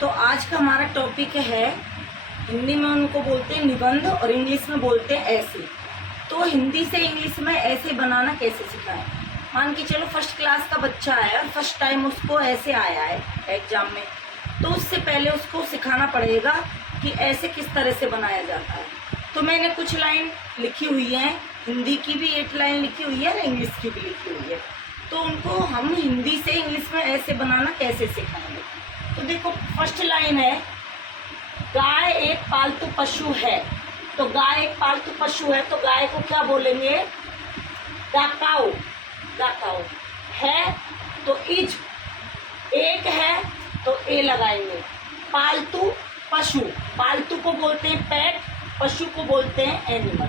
तो आज का हमारा टॉपिक है, हिंदी में उनको बोलते हैं निबंध और इंग्लिश में बोलते हैं ऐसे। तो हिंदी से इंग्लिश में ऐसे बनाना कैसे सिखाएं। मान के चलो फर्स्ट क्लास का बच्चा है और फर्स्ट टाइम उसको ऐसे आया है एग्जाम में, तो उससे पहले उसको सिखाना पड़ेगा कि ऐसे किस तरह से बनाया जाता है। तो मैंने कुछ लाइन लिखी हुई है, हिंदी की भी 8 लाइन लिखी हुई है और इंग्लिश की भी लिखी हुई है। तो उनको हम हिंदी से इंग्लिश में ऐसे बनाना कैसे सिखाएंगे। तो देखो फर्स्ट लाइन है, गाय एक पालतू पशु है। तो गाय एक पालतू पशु है तो गाय को क्या बोलेंगे, गाकाऊ। गाकाऊ है तो इज, एक है तो ए लगाएंगे। पालतू पशु, पालतू को बोलते हैं पेट, पशु को बोलते हैं एनिमल,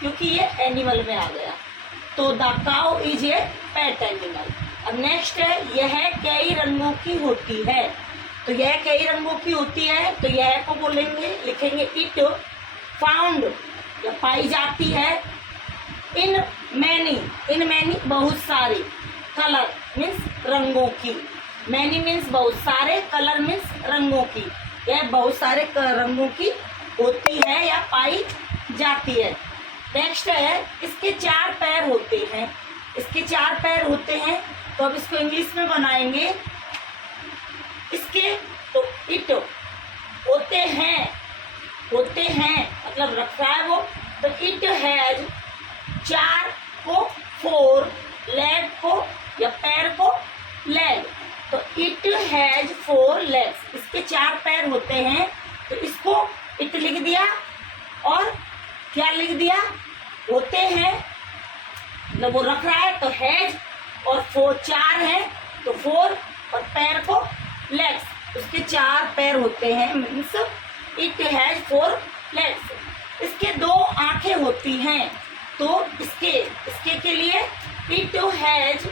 क्योंकि ये एनिमल में आ गया। तो the cow is a pet animal. अब नेक्स्ट है, यह कई रंगों की होती है। तो यह कई रंगों की होती है तो यह को बोलेंगे, लिखेंगे इट फाउंड, या पाई जाती है। इन मैनी, इन मैनी बहुत सारी, कलर मीन्स रंगों की, मैनी मीन्स बहुत सारे, कलर मीन्स रंगों की। यह बहुत सारे रंगों की होती है या पाई जाती है। नेक्स्ट है, इसके 4 पैर होते हैं। इसके 4 पैर होते हैं तो अब इसको इंग्लिश में बनाएंगे। इसके तो इट होते हैं, होते हैं मतलब रख रहा है वो, तो इट हैज 4 को 4, लेग को या पैर को लेग, तो इट हैज 4 लेग्स। इसके 4 पैर होते हैं तो इसको इट लिख दिया और क्या लिख दिया, होते हैं मतलब वो रख रहा है तो हैज, और 4 है तो 4 और पैर को लेग्स, उसके 4 पैर होते हैं मीन्स इट हैज 4 लेग्स। इसके 2 आंखें होती हैं तो इसके के लिए इट हैज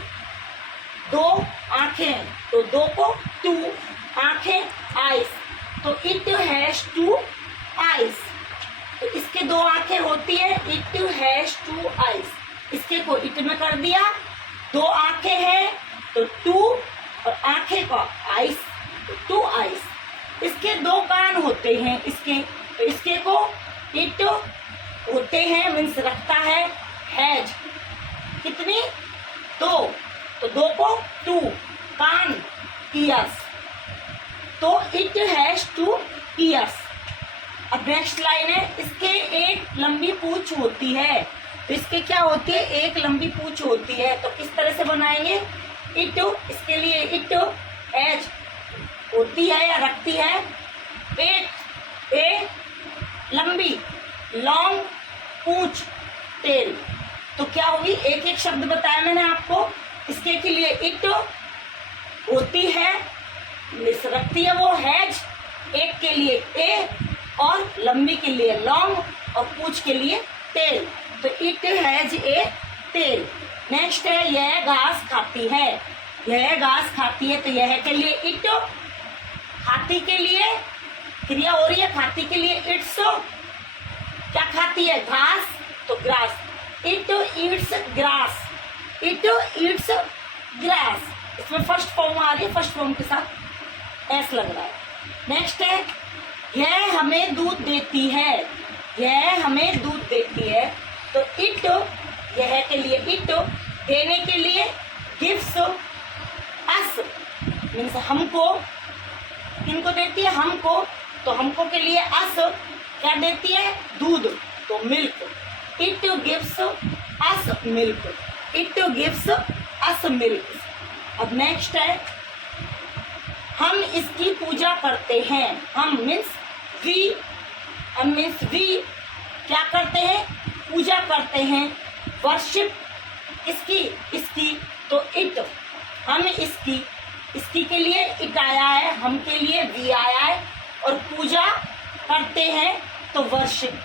2 आंखें, तो 2 को 2 आंखें, आइज, तो इट हैज 2 आइज। तो इसके 2 आंखें होती है, इट हैज 2 आइज। इसके को इट में कर दिया, 2 आंखें हैं तो 2 और आंखें का आइज, तो 2 आइज। इसके 2 कान होते हैं, तो इसके को इट होते हैं मीन्स रखता है, हैज कितनी 2, तो 2 को 2 कान, ईयर्स, तो इट हैज 2 ईयर्स। अब नेक्स्ट लाइन है, इसके एक लंबी पूंछ होती है। तो इसके क्या होती है, एक लंबी पूंछ होती है। तो किस तरह से बनाएंगे, इट, इसके लिए इट हैज होती है या रखती है, ए लंबी, लॉन्ग पूंछ, टेल। तो क्या होगी, एक एक शब्द बताया मैंने आपको। इसके के लिए इट होती है रखती है वो हैज, एक के लिए ए, और लंबी के लिए लॉन्ग और पूंछ के लिए टेल, तो it has a tail. Next है, यह घास खाती है। यह घास खाती है तो यह के लिए इट, खाती के लिए क्रिया हो रही है, खाती के लिए इट्स, क्या खाती है, घास, तो grass, it eats grass, it eats grass. इसमें फर्स्ट फॉर्म आ रही है, फर्स्ट फॉर्म के साथ एस लग रहा है। नेक्स्ट है, यह हमें दूध देती है। यह हमें दूध देती है तो इट, यह के लिए इट, देने के लिए गिव्स अस मीन्स हमको, किनको देती है, हमको, तो हमको के लिए अस क्या देती है, दूध, तो milk, it gives us milk, it gives us milk. अब नेक्स्ट है, हम इसकी पूजा करते हैं। हम मीन्स वी, हम मीन्स वी क्या करते हैं, पूजा करते हैं। वर्शिप इसकी, इसकी, तो इट, हम इसकी, इसकी के लिए इट आया है, हम के लिए वी आया है, और पूजा करते हैं तो वर्शिप,